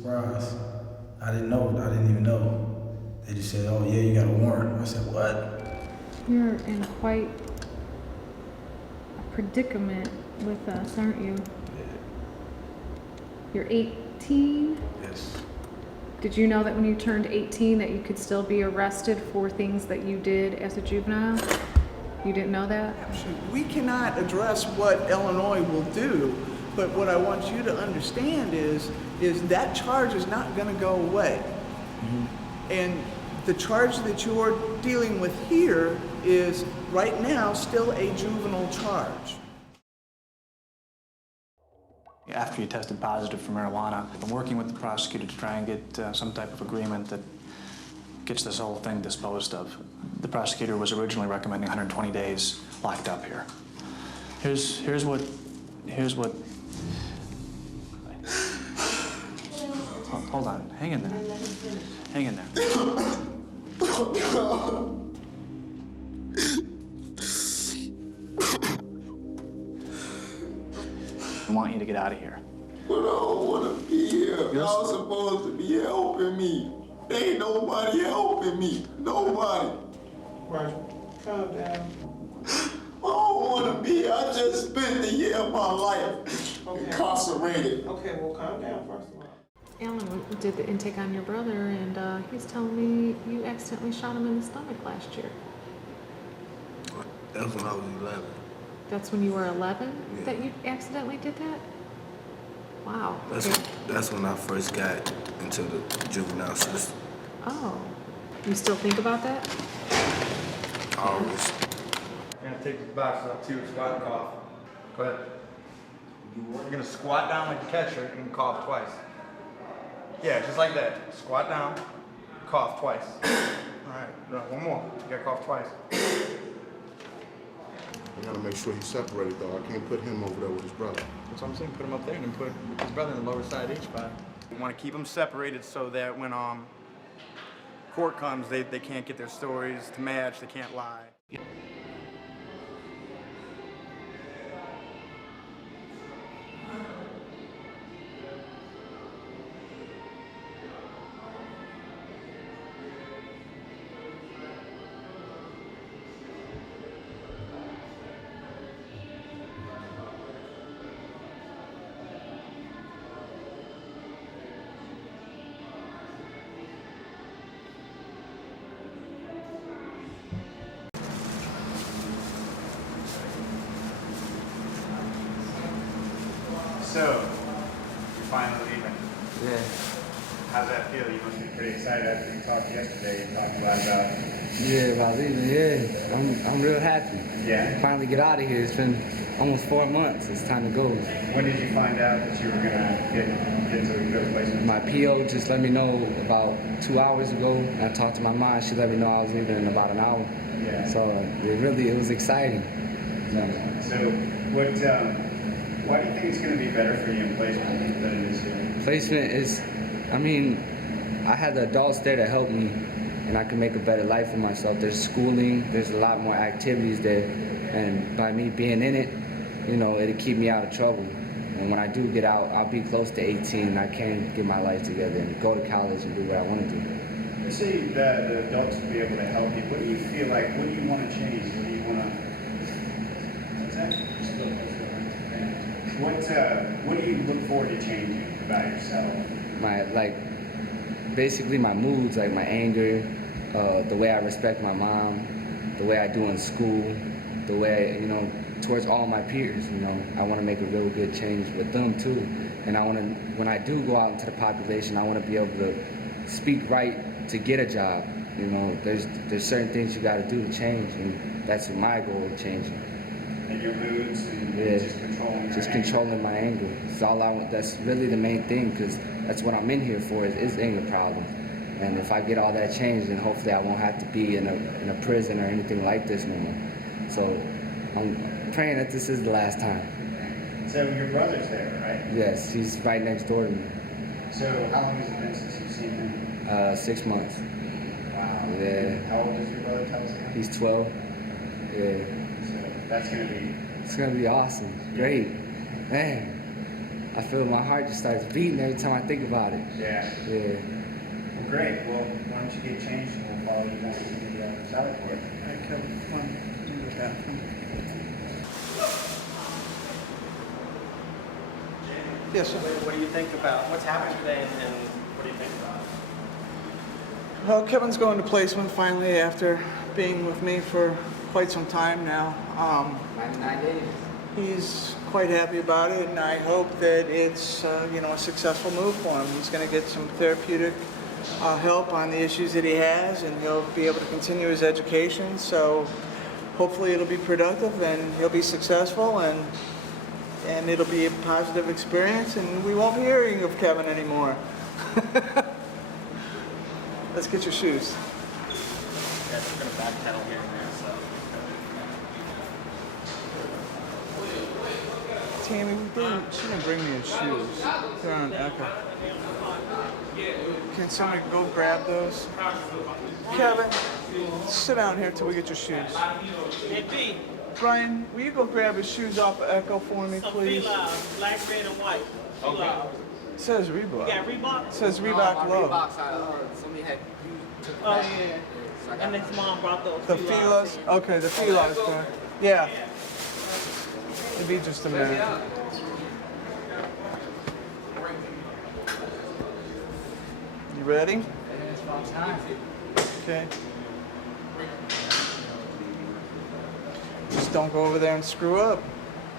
surprised. I didn't know. I didn't even know. They just said, "Oh yeah, you got a warrant." I said, "What?" You're in quite a predicament with us, aren't you? Yeah. You're 18? Yes. Did you know that when you turned 18 that you could still be arrested for things that you did as a juvenile? You didn't know that? We cannot address what Illinois will do, but what I want you to understand is that charge is not going to go away. Mm-hmm. And the charge that you're dealing with here is right now still a juvenile charge. After you tested positive for marijuana, I'm working with the prosecutor to try and get some type of agreement that gets this whole thing disposed of. The prosecutor was originally recommending 120 days locked up here. Here's what. Hold on, hang in there. Hang in there. I want you to get out of here. But I don't want to be here. Y'all supposed to be helping me. Ain't nobody helping me. Nobody. Right. Calm down. I don't want to be here. I just spent the year of my life incarcerated. Okay, well, calm down first of all. Alan did the intake on your brother, and he's telling me you accidentally shot him in the stomach last year. That's when I was 11. That's when you were 11 that you accidentally did that? Wow. That's when I first got into the juvenile system. Oh. You still think about that? Always. You're gonna take this box out too, squat and cough. Go ahead. You're gonna squat down like a catcher and cough twice. Yeah, just like that. Squat down, cough twice. All right, one more. You gotta cough twice. I gotta make sure he's separated though. I can't put him over there with his brother. That's what I'm saying. Put him up there and then put his brother in the lower side H spot. We want to keep them separated so that when court comes, they can't get their stories to match. They can't lie. So, you're finally leaving. Yeah. How's that feel? You must be pretty excited after you talked yesterday. You talked a lot about. Yeah, about leaving. Yeah, I'm real happy. Yeah. Finally get out of here. It's been almost 4 months. It's time to go. When did you find out that you were gonna get to a good placement? My PO just let me know about 2 hours ago. I talked to my mom. She let me know I was leaving in about an hour. Yeah. So it was exciting. So what? Why do you think it's going to be better for you in placement than it is here? Placement is, I mean, I had the adults there to help me, and I can make a better life for myself. There's schooling, there's a lot more activities there, and by me being in it, you know, it'll keep me out of trouble. And when I do get out, I'll be close to 18, and I can get my life together and go to college and do what I want to do. Let's say that the adults will be able to help you. What do you feel like? What do you want to change? What do you want to? What's that? What do you look forward to changing about yourself? Basically my moods, like my anger, the way I respect my mom, the way I do in school, the way, you know, towards all my peers, you know. I want to make a real good change with them too. And I want to, when I do go out into the population, I want to be able to speak right to get a job. You know, there's certain things you got to do to change, and that's my goal of changing. And your moods and just controlling my anger. It's all I want. That's really the main thing, because that's what I'm in here for, is anger problems. And if I get all that changed, then hopefully I won't have to be in a prison or anything like this no more. So I'm praying that this is the last time. So your brother's there, right? Yes, he's right next door to me. So how long has it been since you've seen him? 6 months. Wow. Yeah. How old is your brother, tell us again? He's 12. Yeah. So that's going to be... It's going to be awesome. Great. Man. I feel my heart just starts beating every time I think about it. Yeah. Yeah. Well, great. Well, why don't you get changed and we'll follow you down to the salad court. Okay, come on, in the bathroom. Yes, sir. What do you think about what's happened today and what do you think about it? Well, Kevin's going to placement finally after being with me for quite some time now. 99 days. He's quite happy about it, and I hope that it's a successful move for him. He's going to get some therapeutic help on the issues that he has, and he'll be able to continue his education. So hopefully it'll be productive, and he'll be successful, and it'll be a positive experience, and we won't be hearing of Kevin anymore. Let's get your shoes. Yeah, we're gonna backpedal here and there, so. Tammy, she didn't bring me his shoes. They're on Echo. Can somebody go grab those? Kevin, sit down here till we get your shoes. Brian, will you go grab his shoes off of Echo for me, please? Black, red, and white. Okay. It says Reebok. You got Reebok? It says Reebok Low. Somebody had Oh, yeah. And his mom brought those. The Filas? Okay, the Filas. Yeah. It'll be just a minute. You ready? Okay. Just don't go over there and screw up.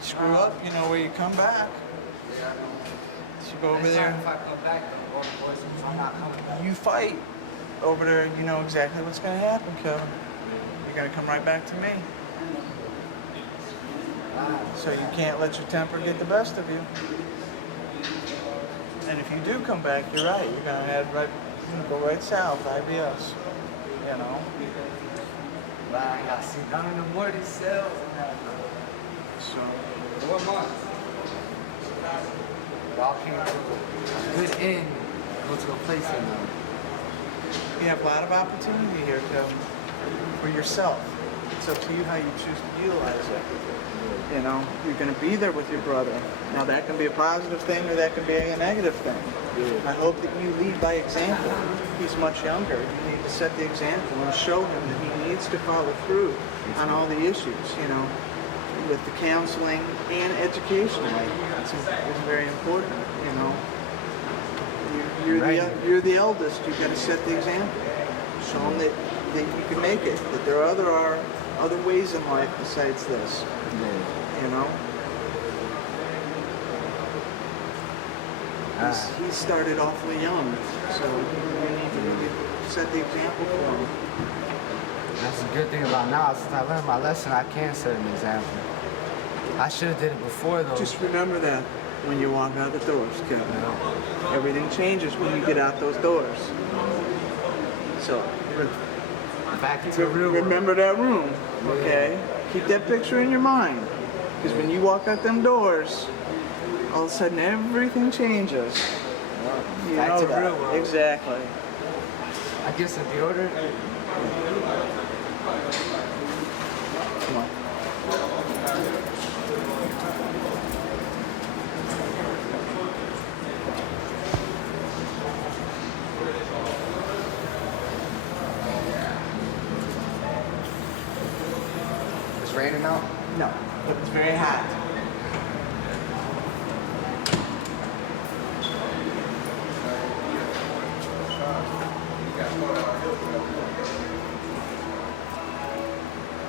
Screw up, you know where you come back. So you go over there. You fight over there, you know exactly what's going to happen, Kevin. You're going to come right back to me. So you can't let your temper get the best of you. And if you do come back, you're right. You're going to go right south, IBS. You know? I got to see none of the more these cells. So, 4 months. Y'all came to a good end. Go to a place in them. you have a lot of opportunity here, Kevin, for yourself. It's up to you how you choose to utilize it. You know, you're going to be there with your brother. Now that can be a positive thing or that can be a negative thing. Yeah. I hope that you lead by example. He's much younger. You need to set the example and show him that he needs to follow through on all the issues, you know, with the counseling and education. It's very important, you know. You're the eldest. You've got to set the example. Show him that you can make it, that there are other ways in life besides this. You know? He started awfully young, so you need to really set the example for him. That's the good thing about now. Since I learned my lesson, I can set an example. I should have did it before, though. Just remember that when you walk out the doors, Kevin. Everything changes when you get out those doors. So, back to the real world. Remember that room, okay? Keep that picture in your mind. Because when you walk out them doors, all of a sudden everything changes. You back know to that. real world. Exactly. I get some deodorant. Come on. It's raining out? No, but it's very hot.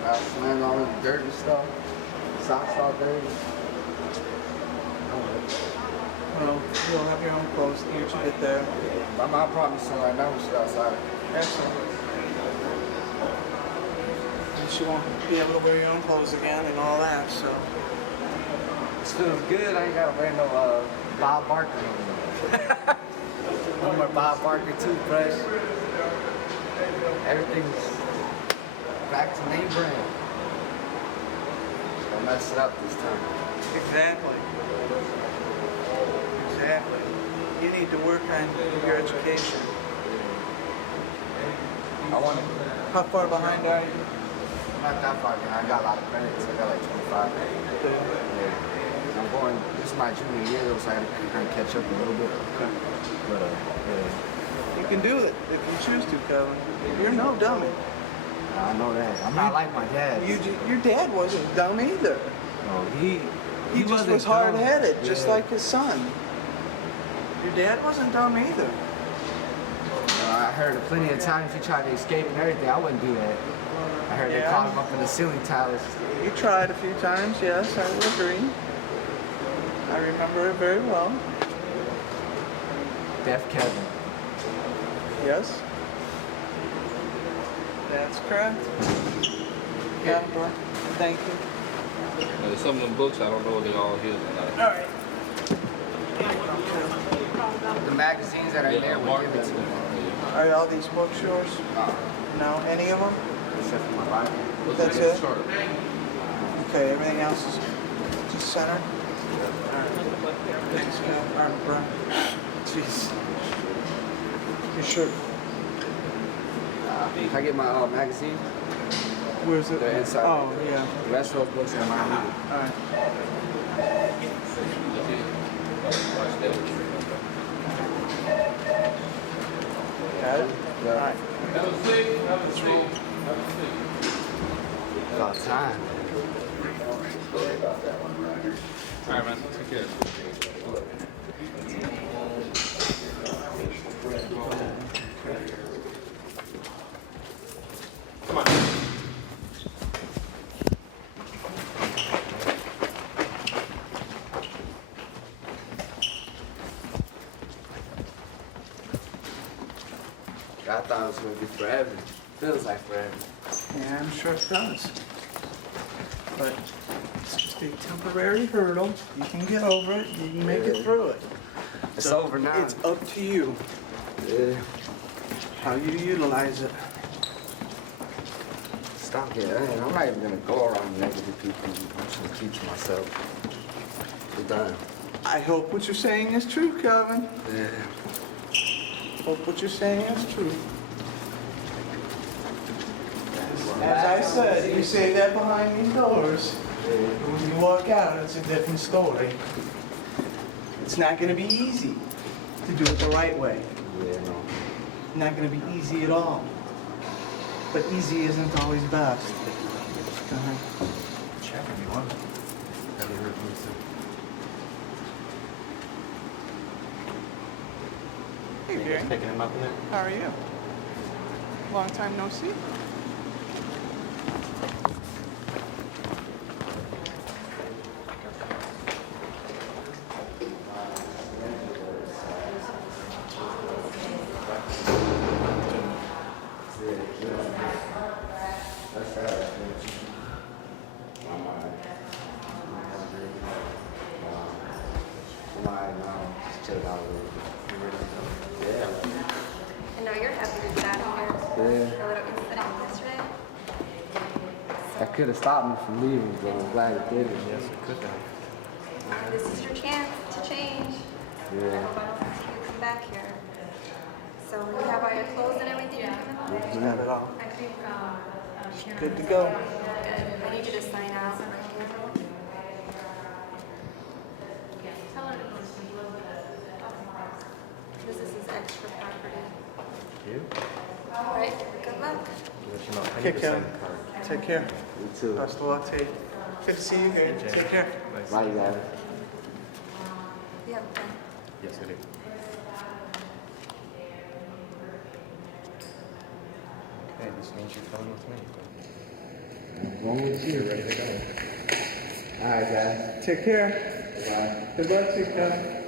I slammed all the dirt and stuff. Socks all dirty. Well, you'll have your own clothes once you get there. My mom brought me some right now when she's outside. Excellent. And she won't be able to wear your own clothes again and all that, so. This feels good. I ain't gotta wear no Bob Barker no more. No more Bob Barker toothbrush. Everything's back to name brand. Don't mess it up this time. Exactly. Exactly. You need to work on your education. I want to. How far behind are you? I'm not that far behind. I got a lot of credits. I got like 25. Yeah. I'm going, this is my junior year, though, so I gotta kind of catch up a little bit. But, yeah. You can do it if you choose to, Kevin. You're no dummy. I know that. I'm not like my dad. Your dad wasn't dumb either. No, he He just wasn't was dumb. hard-headed, just Yeah. like his son. Your dad wasn't dumb either. I heard plenty of times he tried to escape and everything. I wouldn't do that. I heard they Yeah. caught him up in the ceiling tiles. You tried a few times, yes, I would agree. I remember it very well. Deaf Kevin. Yes. That's correct. Yeah, bro. Thank you. There's some of them books, I don't know if they all his or not. All right. The magazines that are in there were given to me. Are all these books yours? No, any of them? Except for my Bible. That's it? Okay, everything else is just center? Thanks, man. All right, bro. Jeez. You sure? Can I get my magazine? Where's it? They're inside. Oh, yeah. The rest of those books are mine. All right. Got it? Yeah. All right. About time. All right, man. Take care. Come on. I thought it was gonna be forever. Feels like forever. Yeah, I'm sure it does. But it's just a temporary hurdle. You can get over it. You can make it through it. It's over now. It's up to you Yeah. how you utilize it. Stop it. I'm not even gonna go around negative people. I'm just gonna keep to myself. We're done. I hope what you're saying is true, Kevin. Yeah. Hope what you're saying is true. As I said, you say that behind these doors. When you walk out, it's a different story. It's not going to be easy to do it the right way. Yeah, no. Not going to be easy at all. But easy isn't always best. Check if you want. Have you heard from me, sir? Hey, Jerry. Picking him up in there? How are you? Long time no see. I know you're happy to be out here. Yeah. A little incident yesterday. That could have stopped me from leaving, but I'm glad it didn't. Yes, it could have. This is your chance to change. Yeah. Everyone else wants you to come back here. So you have all your clothes and everything? Got it all. I think Good to go. good. I need you to sign out right here. This is his extra property. You? All right, good luck. Let you know. I Okay, need to sign Kevin. the card. Take care. You too. Best of luck to you. Good to see you here. Take care. Nice. Bye, you guys. You have a pen. Yes, I do. Okay, this means you're coming with me. Going with you. Ready to go. All right, guys. Take care. Bye. Good luck to you, Kevin.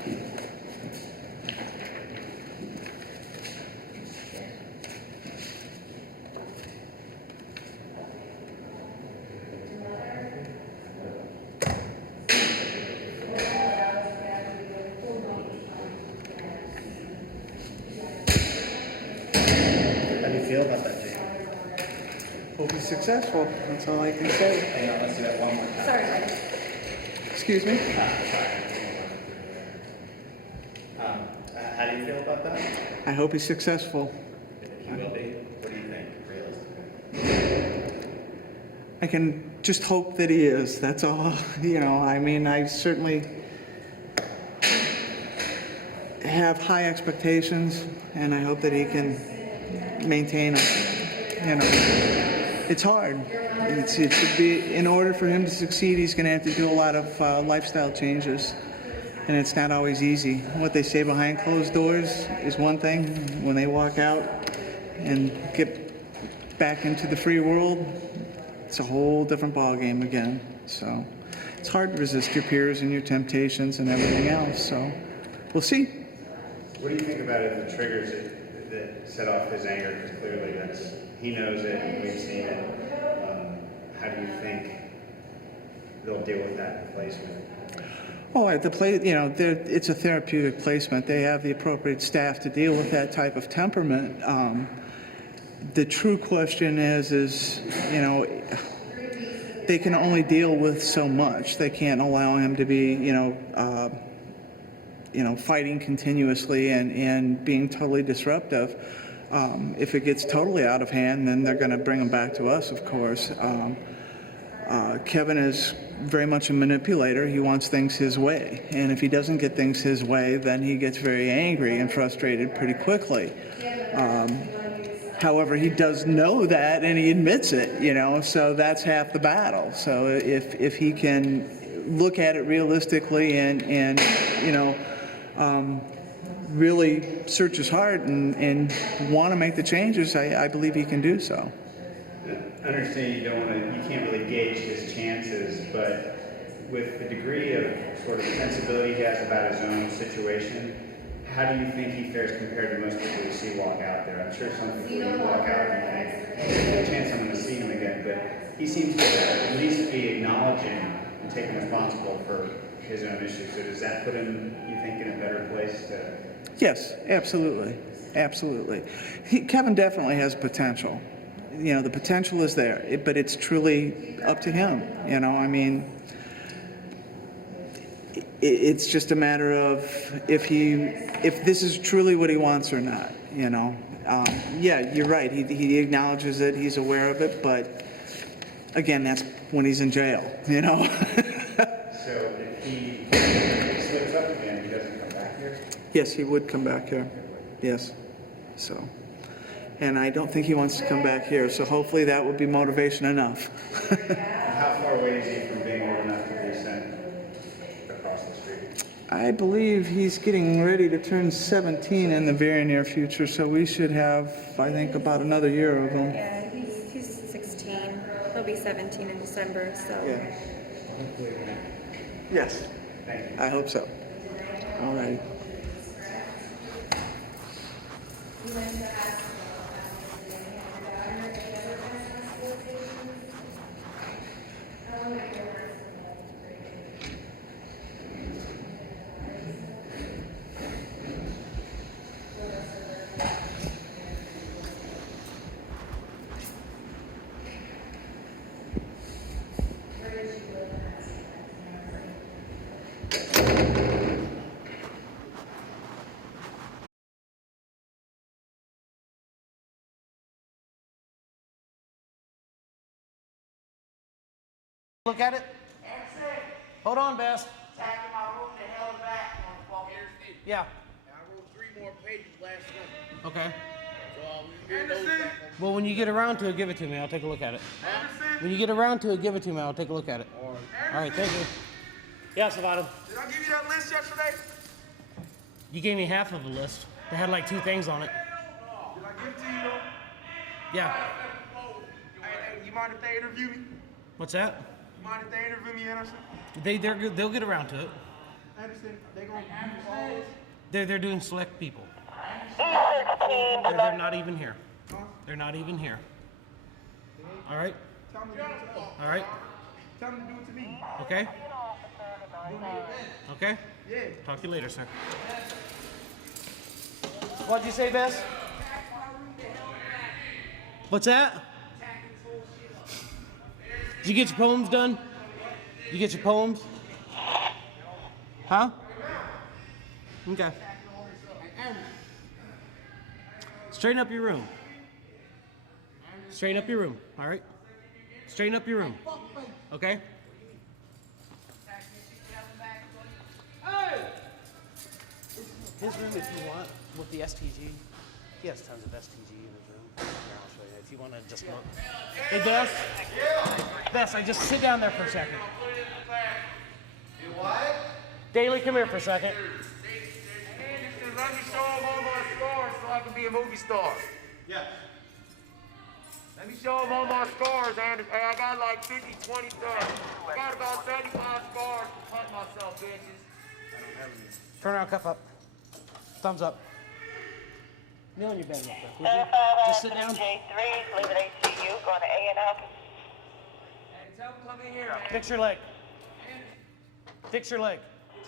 How do you feel about that, Jake? Hope he's successful. That's all I can say. Hang on, let's do that one more time. Sorry, buddy. Excuse me? How do you feel about that? I hope he's successful. He will be. What do you think, realistically? I can just hope that he is. That's all. You know, I mean, I certainly have high expectations, and I hope that he can maintain them. You know, it's hard. It should be, in order for him to succeed, he's going to have to do a lot of lifestyle changes, and it's not always easy. What they say behind closed doors is one thing. When they walk out and get back into the free world, it's a whole different ballgame again. So it's hard to resist your peers and your temptations and everything else. So we'll see. What do you think about it, the triggers that set off his anger? Because clearly he knows it and we've seen it. How do you think they'll deal with that placement? Oh, at the place, you know, it's a therapeutic placement. They have the appropriate staff to deal with that type of temperament. The true question is, you know, they can only deal with so much. They can't allow him to be, fighting continuously and being totally disruptive. If it gets totally out of hand, then they're going to bring him back to us, of course. Kevin is very much a manipulator. He wants things his way. And if he doesn't get things his way, then he gets very angry and frustrated pretty quickly. However, he does know that, and he admits it, you know, so that's half the battle. So if he can look at it realistically and really search his heart and want to make the changes, I believe he can do so. I understand you can't really gauge his chances, but with the degree of sort of sensibility he has about his own situation, how do you think he fares compared to most people you see walk out there? I'm sure some people you walk out and you think, there's no chance I'm going to see him again, but he seems to at least be acknowledging and taking responsible for his own issues. So does that put him, you think, in a better place to... Yes, absolutely. Absolutely. Kevin definitely has potential. You know, the potential is there, but it's truly up to him. You know, I mean, it's just a matter of if this is truly what he wants or not, you know. Yeah, you're right. He acknowledges it. He's aware of it. But again, that's when he's in jail, you know. So if he slips up again, he doesn't come back here? Yes, he would come back here. Yes. So, and I don't think he wants to come back here. So hopefully that would be motivation enough. How far away is he from being old enough to be sent across the street? I believe he's getting ready to turn 17 in the very near future, so we should have, I think, about another year of him. Yeah, he's 16. He'll be 17 in December, so. Yeah. Yes. I hope so. All right. Look at it. Hold on, Bess. Yeah. I wrote 3 more pages last night. Okay. So Well, when you get around to it, give it to me. I'll take a look at it. When you get around to it, give it to me. I'll take a look at it. All right, thank you. Yeah, Savannah. Did I give you that list yesterday? You gave me half of the list. They had like 2 things on it. Did I give it to you though? Yeah. Hey, you mind if they interview me? What's that? You mind if they interview me, Anderson? They'll get around to it. Anderson, they gonna use all this? They're doing select people. They're not even here. They're not even here. All right. Tell them to do it to us. All right. Tell them to do it to me. Okay. Okay. Yeah. Talk to you later, sir. What'd you say, Bess? What's that? Did you get your poems done? You get your poems? Huh? Okay. Straighten up your room. Straighten up your room, all right? Straighten up your room. Okay? His room, if you want, with the STG, he has tons of STG in his room. Here, I'll show you. If you want to just look. Hey, Bess? Bess, I just sit down there for a second. You what? Daly, come here for a second. Anderson, let me show him all my scars so I can be a movie star. Yeah. Let me show him all my scars, Anderson. Hey, I got like 50, 20 stars. I got about 75 scars to cut myself, bitches. Turn around, cuff up. Thumbs up. Kneel in your bed real quick, would you? Just sit down. J3, leaving ACU, going to A&M. Hey, tell him come in here, man. Fix your leg. Fix your leg.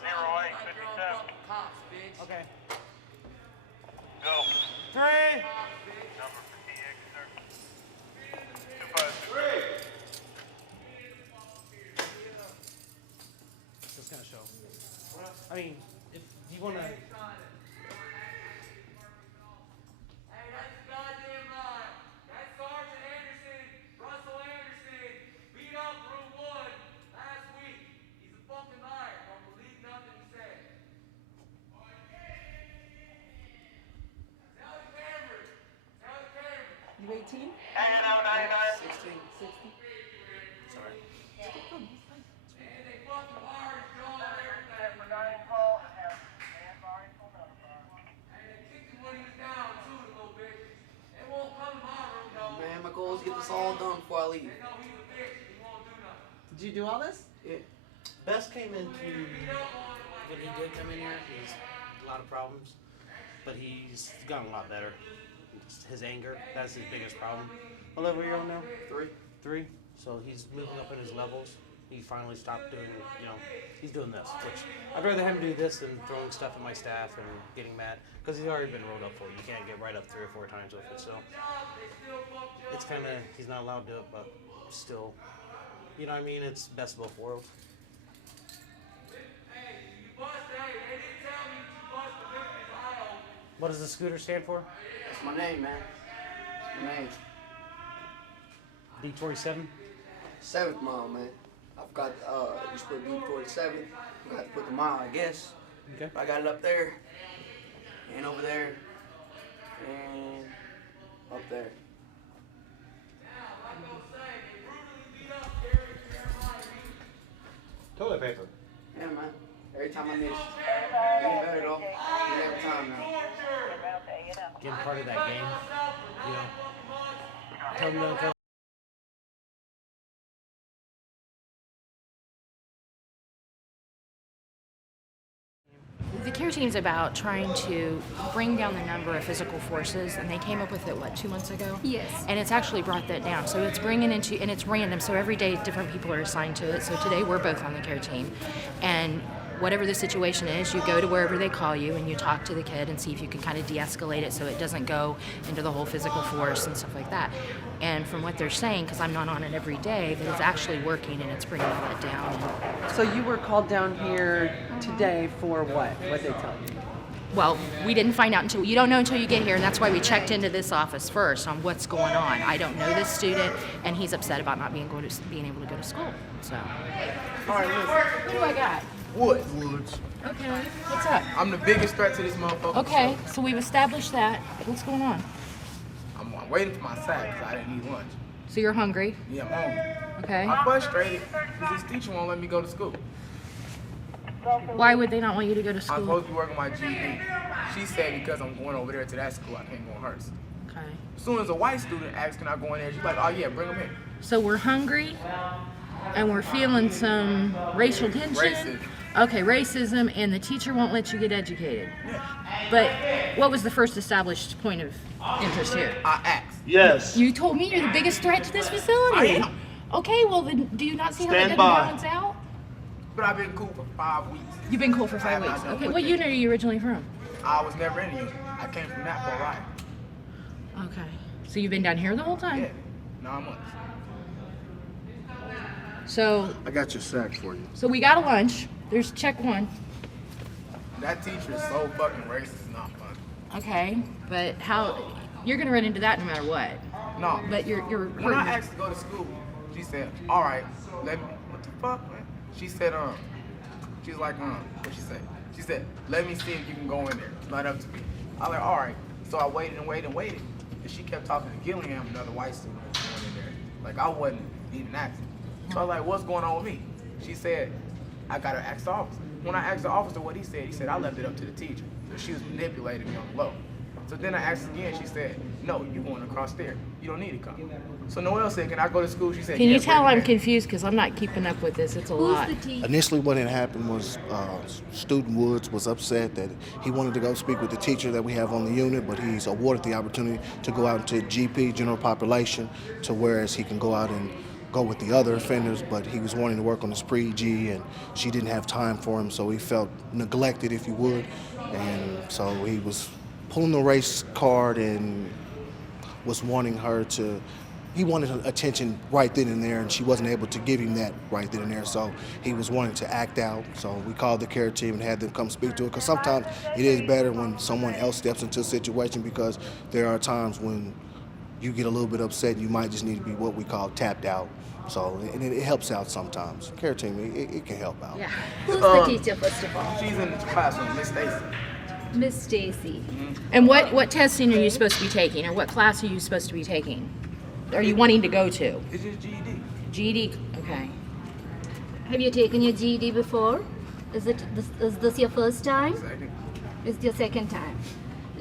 08, 57. Cops, bitch. Okay. Go. 3. Number 58, sir. 253. Just gonna show. I mean, if you wanna. You 18? 16. 60? Sorry. Man, my goal is to get this all done before I leave. Did you do all this? Yeah. Best came into, when he did come in here, he has a lot of problems, but he's gotten a lot better. His anger, that's his biggest problem. What level are you on now? 3. 3? So he's moving up in his levels. He finally stopped doing, he's doing this, which I'd rather him do this than throwing stuff at my staff and getting mad, because he's already been rolled up for it. You can't get right up 3 or 4 times with it, so it's kind of, he's not allowed to do it, but still, you know what I mean? It's best of both worlds. What does the scooter stand for? That's my name, man. My name. D47? 7th mile, man. I've got, you put D47. I got to put the mile, I guess. Okay. I got it up there, and over there, and up there. Toilet paper. Yeah, man. Every time I miss, getting better though. Every time now. Getting part of that game, Tell them don't tell. The care team's about trying to bring down the number of physical forces, and they came up with it, 2 months ago? Yes. And it's actually brought that down. So it's bringing into, and it's random, so every day different people are assigned to it. So today we're both on the care team. And whatever the situation is, you go to wherever they call you and you talk to the kid and see if you can kind of de-escalate it so it doesn't go into the whole physical force and stuff like that. And from what they're saying, because I'm not on it every day, that it's actually working and it's bringing all that down. So you were called down here today for what? What did they tell you? Well, we didn't find out until, you don't know until you get here, and that's why we checked into this office first on what's going on. I don't know this student, and he's upset about not being able to go to school, so. All right, listen. Who do I got? Woods. Okay, what's up? I'm the biggest threat to this motherfucker. Okay, so we've established that. What's going on? I'm waiting for my sack because I didn't eat lunch. So you're hungry? Yeah, I'm hungry. Okay. I'm frustrated because this teacher won't let me go to school. Why would they not want you to go to I'm school? supposed to be working my GED. She said because I'm going over there to that school, I can't go in hers. Okay. As soon as a white student asks, can I go in there? She's like, oh yeah, bring them in. So we're hungry, and we're feeling some racial tension. Racism. Okay, racism, and the teacher won't let you get educated. Yeah. But what was the first established point of interest here? I asked. Yes. You told me you're the biggest threat to this facility. I am. Okay, well then, do you not see how that Stand doesn't by. balance out? But I've been cool for 5 weeks. You've been cool for 5 I have weeks. not done Okay, with what it. unit are you originally from? I was never in a unit. I came from that for a ride. Okay, so you've been down here the whole time? Yeah, 9 months. So, I got your sack for you. so we got a lunch. There's check 1. That teacher is so fucking racist, it's not fun. Okay, but how, you're gonna run into that no matter what. No. But you're When I asked to go to school, She said, all right, let me, what the fuck, man? She said, she's like, what she say? She said, let me see if you can go in there. It's not up to me. I was like, all right. So I waited and waited and waited. And she kept talking to Gillingham, another white student who was going in there. Like, I wasn't even asking. So I was like, what's going on with me? She said, I got to ask the officer. When I asked the officer what he said, I left it up to the teacher. So she was manipulating me on the low. So then I asked again, she said, no, you going across there. You don't need to come. So Noelle said, can I go to school? She said, Can yeah, you tell bring I'm her. confused because I'm not keeping up with this? It's a lot. Initially, what had happened was student Woods was upset that he wanted to go speak with the teacher that we have on the unit, but he's awarded the opportunity to go out into GP, general population, to whereas he can go out and go with the other offenders, but he was wanting to work on his pre-G, and she didn't have time for him, so he felt neglected, if you would, and so he was pulling the race card and was wanting her to, he wanted her attention right then and there, and she wasn't able to give him that right then and there, so he was wanting to act out. So we called the care team and had them come speak to it, because sometimes it is better when someone else steps into a situation, because there are times when you get a little bit upset and you might just need to be what we call tapped out. So and it helps out sometimes. Care team, it can help out. Yeah. Who's the teacher, first of all? She's in the classroom, Miss Stacy. Miss Stacy. And what testing are you supposed to be taking, or what class are you supposed to be taking? Are you wanting to go to? It's just GED. GED, okay. Have you taken your GED before? Is this your first time? Second. It's your second time.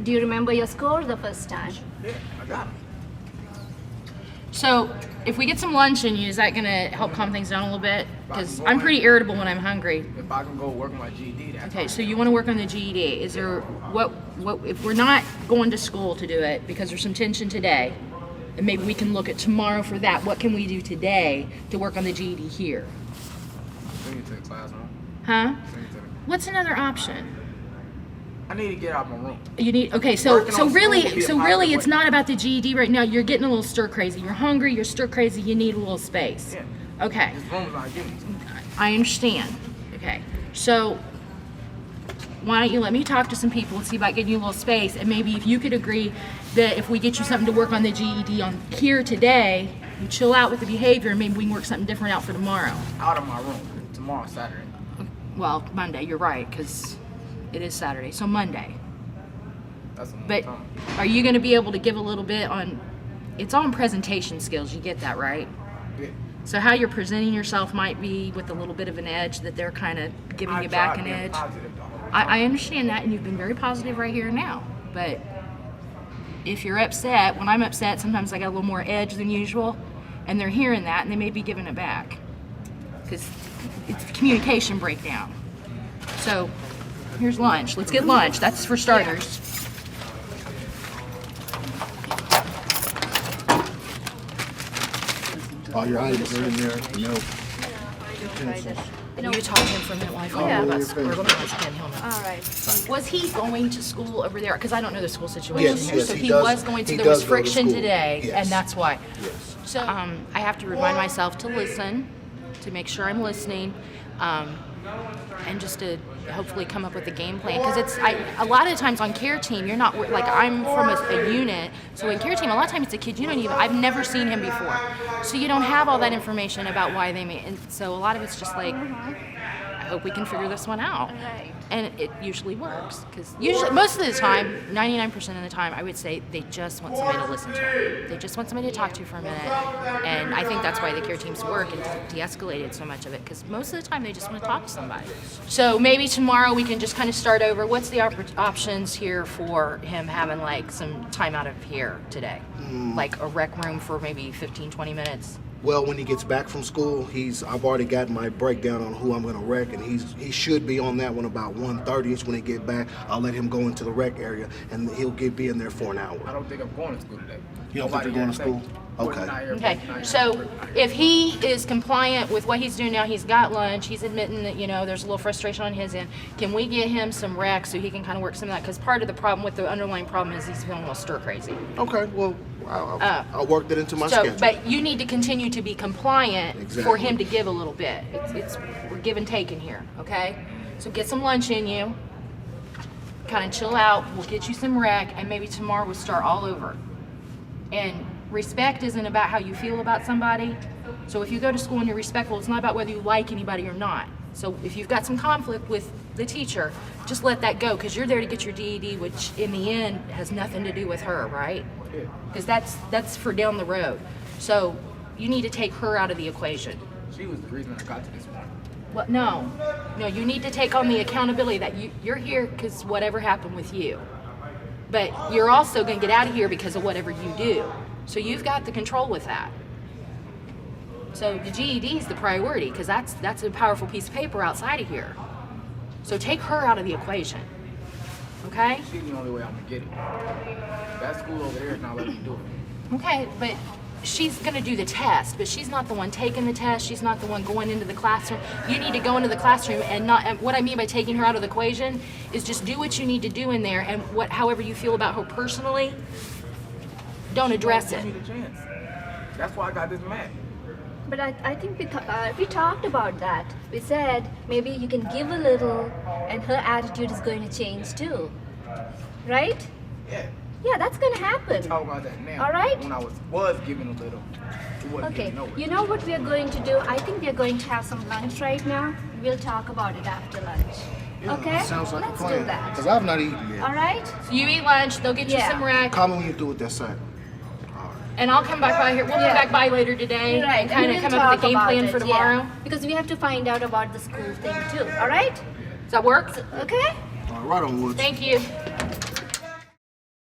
Do you remember your score the first time? Yeah, I got it. So if we get some lunch in you, is that going to help calm things down a little bit? Because I'm pretty irritable when I'm hungry. If I can go work on my GED, that's Okay, so you want to work on the GED. Is there, what if we're not going to school to do it because there's some tension today, and maybe we can look at tomorrow for that, what can we do today to work on the GED here? Send you to the classroom. Huh? Send you to the... What's another option? I need to get out of my room. You need, okay, so Working on school would really be a really positive it's way. not about the GED right now. You're getting a little stir crazy. You're hungry, you're stir crazy, you need a little space. Yeah. Okay. This room is not giving it to me. I understand. Okay. So why don't you let me talk to some people and see about getting you a little space, and maybe if you could agree that if we get you something to work on the GED on here today, you chill out with the behavior, and maybe we can work something different out for tomorrow. Out of my room. Tomorrow, Saturday. Well, Monday, you're right, because it is Saturday. So Monday. That's a long But time. are you going to be able to give a little bit on, it's all in presentation skills, you get that, right? Yeah. So how you're presenting yourself might be with a little bit of an edge that they're kind of giving you back an edge. I understand that, and you've been very positive right here and now. But if you're upset, when I'm upset, sometimes I got a little more edge than usual, and they're hearing that, and they may be giving it back. Because it's a communication breakdown. So here's lunch. Let's get lunch. That's for starters. All your items are in there, milk, utensils. Will you talk to him for a minute while I find Yeah. out about school? We're going to ask him. He'll know. All right. Was he going to school over there? Because I don't know the school situation Yes, here. yes, So he he does- was going to, he there was does go to friction school. today, Yes. and that's why. Yes. So I have to remind myself to listen, to make sure I'm listening, and just to hopefully come up with a game plan. Because it's a lot of times on care team, you're not like, I'm from a unit, so in care team a lot of times it's a kid you don't even, I've never seen him before, so you don't have all that information about why they may, and so a lot of it's just like, I hope we can figure this one out. Right. And it usually works, because usually, most of the time, 99% of the time, I would say they just want somebody to listen to. They just want somebody to talk to for a minute. And I think that's why the care teams work and de-escalated so much of it, because most of the time they just want to talk to somebody. So maybe tomorrow we can just kind of start over. What's the options here for him having like some time out of here today? Like a rec room for maybe 15, 20 minutes? Well, when he gets back from school, I've already got my breakdown on who I'm going to rec, and he should be on that one about 1:30ish when he get back. I'll let him go into the rec area, and he'll be in there for an hour. I don't think I'm going to school today. You don't think you're going to school? Okay. Okay, so if he is compliant with what he's doing now, he's got lunch, he's admitting that, there's a little frustration on his end, can we get him some rec so he can kind of work some of that? Because part of the problem with the underlying problem is he's feeling a little stir crazy. Okay, well, I'll work that into my So, schedule. but you need to continue to be compliant for Exactly. him to give a little bit. We're give and taking here, okay? So get some lunch in you, kind of chill out, we'll get you some rec, and maybe tomorrow we'll start all over. And respect isn't about how you feel about somebody. So if you go to school and you're respectful, it's not about whether you like anybody or not. So if you've got some conflict with the teacher, just let that go, because you're there to get your GED, which in the end has nothing to do with her, right? Because that's for down the road. So you need to take her out of the equation. She was the reason I got to this point. Well, no, you need to take on the accountability that you're here because whatever happened with you. But you're also going to get out of here because of whatever you do. So you've got the control with that. So the GED is the priority, because that's a powerful piece of paper outside of here. So take her out of the equation, okay? She's the only way I'm gonna get it. That school over there is not letting me do it. Okay, but she's gonna do the test, but she's not the one taking the test. She's not the one going into the classroom. You need to go into the classroom and not, and what I mean by taking her out of the equation is just do what you need to do in there, and however you feel about her personally, don't address it. Give me the chance. That's why I got this mad. But I think we talked about that. We said maybe you can give a little and her attitude is going to change too. Right? Yeah. Yeah, that's going to happen. Talk about that now. All right? When I was giving a little, it wasn't Okay. getting nowhere. You know what we are going to do? I think we are going to have some lunch right now. We'll talk about it after lunch. Okay? Sounds like Let's a plan. do that. Because I've not eaten yet. All right? So you eat lunch, they'll get you some rec, Call me when you do with that sack. and I'll come back by here. We'll come back by later today Right. and kind of we'll come up with a talk game about plan it, for tomorrow. yeah. Because we have to find out about the school thing too. All right? Does that work? Okay? All right, on Woods. Thank you.